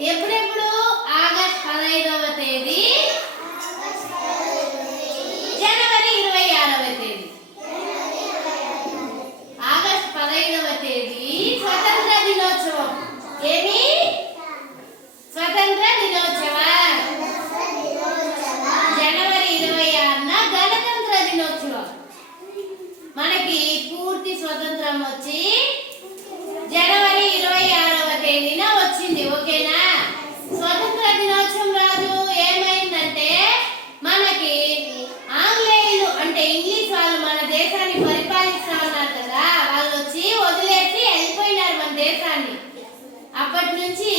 ఎప్పుడెప్పుడు? ఆగస్ట్ పదహైదవ తేదీ. జనవరి ఇరవై ఆరవ తేదీ. ఆగస్ట్ పదహైదవ తేదీ స్వతంత్ర దినోత్సవం. ఏమి? స్వతంత్ర దినోత్సవం? జనవరి ఇరవై ఆరున గణతంత్ర దినోత్సవం. మనకి పూర్తి స్వతంత్రం వచ్చి జనవరి পেয়েছি